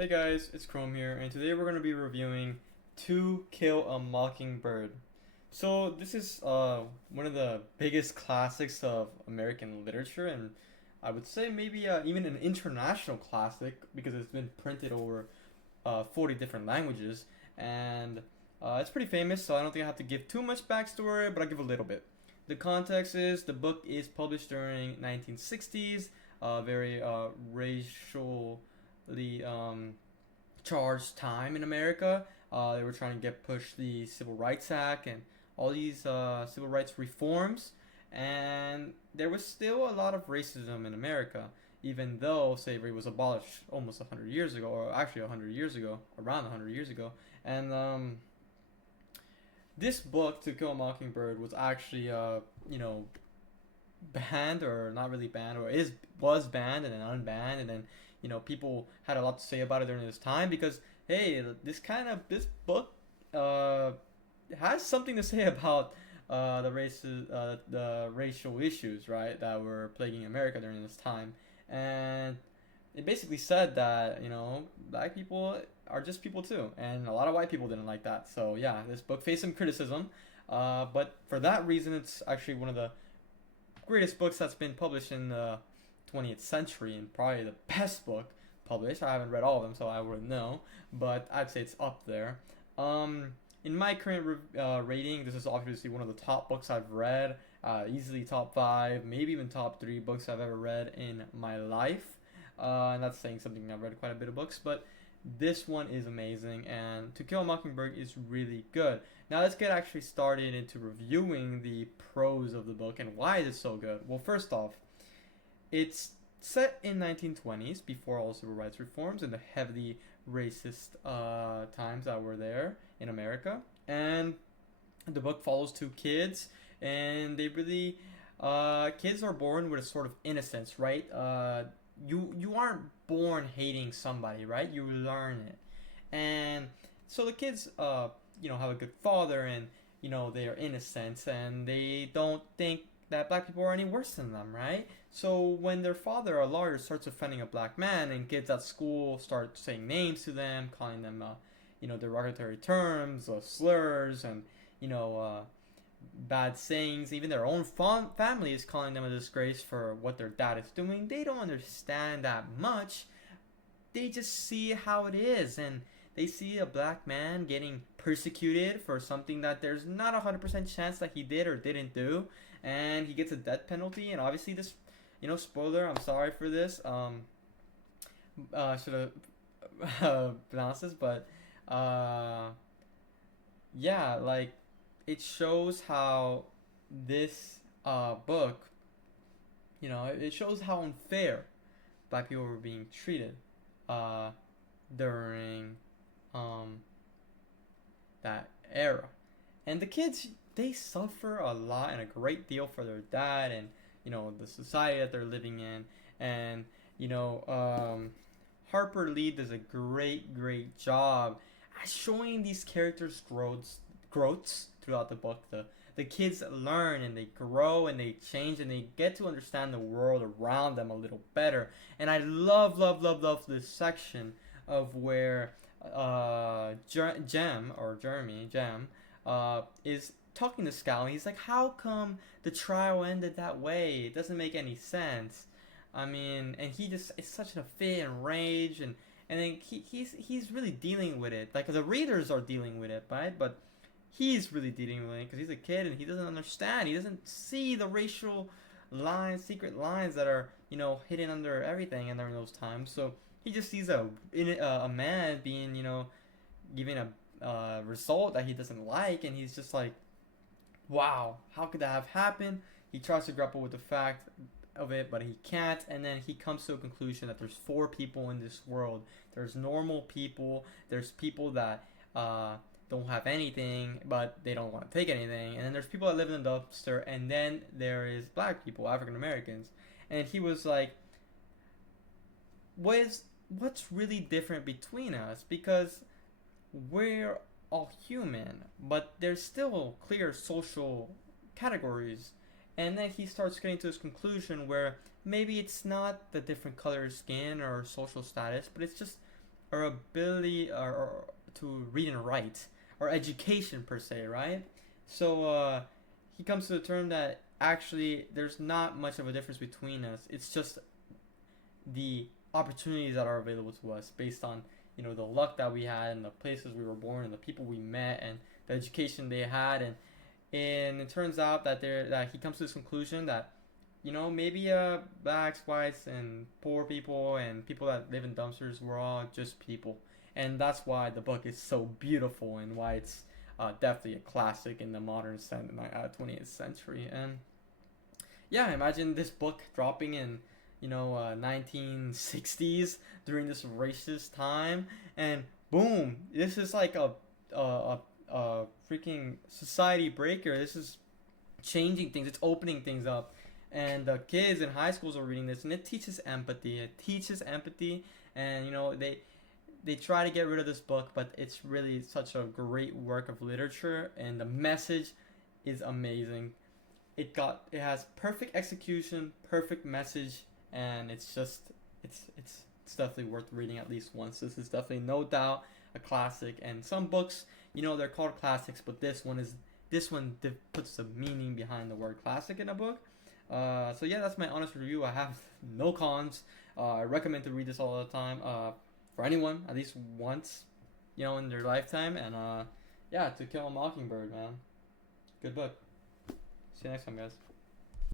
Hey guys, it's Chrome here, and today we're going to be reviewing To Kill a Mockingbird. So this is one of the biggest classics of American literature, and I would say maybe even an international classic because it's been printed over 40 different languages, and it's pretty famous. So I don't think I have to give too much backstory, but I'll give a little bit. The context is the book is published during 1960s, very racially charged time in America. They were trying to get push the Civil Rights Act and all these civil rights reforms, and there was still a lot of racism in America, even though slavery was abolished almost 100 years ago, or actually 100 years ago, around 100 years ago. And this book, To Kill a Mockingbird, was actually, banned, or not really banned, or is was banned and then unbanned, and then people had a lot to say about it during this time because hey, this book uh, has something to say about the racial issues, right, that were plaguing America during this time, and it basically said that black people are just people too, and a lot of white people didn't like that. So yeah, this book faced some criticism, but for that reason, it's actually one of the greatest books that's been published in the 20th century, and probably the best book published. I haven't read all of them, so I wouldn't know, but I'd say it's up there. In my current rating, this is obviously one of the top books I've read. Easily top five, maybe even top three books I've ever read in my life. And that's saying something. I've read quite a bit of books, but this one is amazing, and To Kill a Mockingbird is really good. Now let's get actually started into reviewing the prose of the book and why is it so good. Well, first off, it's set in 1920s before all civil rights reforms and the heavily racist times that were there in America. And the book follows two kids, and they really kids are born with a sort of innocence, right? You aren't born hating somebody, right? You learn it, and so the kids have a good father, and they are innocent, and they don't think that black people are any worse than them, right? So when their father, a lawyer, starts offending a black man, and kids at school start saying names to them, calling them derogatory terms, slurs, and you know bad sayings. Even their own family is calling them a disgrace for what their dad is doing. They don't understand that much. They just see how it is, and they see a black man getting persecuted for something that there's not a 100% chance that he did or didn't do, and he gets a death penalty. And obviously, this, spoiler. I'm sorry for this. Should have pronounced this, but yeah, like it shows how this book, it shows how unfair black people were being treated uh, during um, that era. And the kids, they suffer a lot and a great deal for their dad and, the society that they're living in. And, Harper Lee does a great job at showing these characters' growths throughout the book. The kids learn and they grow and they change and they get to understand the world around them a little better. And I love this section of where Jem is talking to Scout, and he's like, "How come the trial ended that way? It doesn't make any sense." I mean, and he just is such a fit and rage, and then he's really dealing with it. Like the readers are dealing with it, right? But he's really dealing with it because he's a kid and he doesn't understand. He doesn't see the racial lines, secret lines that are hidden under everything and during those times. So he just sees a man being giving a result that he doesn't like, and he's just like, wow, how could that have happened? He tries to grapple with the fact of it, but he can't, and then he comes to a conclusion that there's four people in this world. There's normal people, there's people that don't have anything, but they don't want to take anything, and then there's people that live in the dumpster, and then there is black people, African Americans. And he was like, what's really different between us? Because we're all human, but there's still clear social categories. And then he starts getting to his conclusion where maybe it's not the different color of skin or social status, but it's just our ability or to read and write, or education per se, right? So he comes to the term that actually there's not much of a difference between us. It's just the opportunities that are available to us based on the luck that we had and the places we were born and the people we met and the education they had, and it turns out that he comes to this conclusion that maybe blacks, whites, and poor people and people that live in dumpsters were all just people, and that's why the book is so beautiful and why it's definitely a classic in the modern 20th century. And yeah, imagine this book dropping in 1960s during this racist time, and boom, this is like a freaking society breaker. This is changing things. It's opening things up, and the kids in high schools are reading this, and it teaches empathy. It teaches empathy, and they try to get rid of this book, but it's really such a great work of literature, and the message is amazing. It has perfect execution, perfect message, and it's definitely worth reading at least once. This is definitely no doubt a classic, and some books, they're called classics, but this one puts the meaning behind the word classic in a book. So yeah, that's my honest review. I have no cons. I recommend to read this all the time. For anyone, at least once, in their lifetime, and yeah, To Kill a Mockingbird, man, good book. See you next time, guys.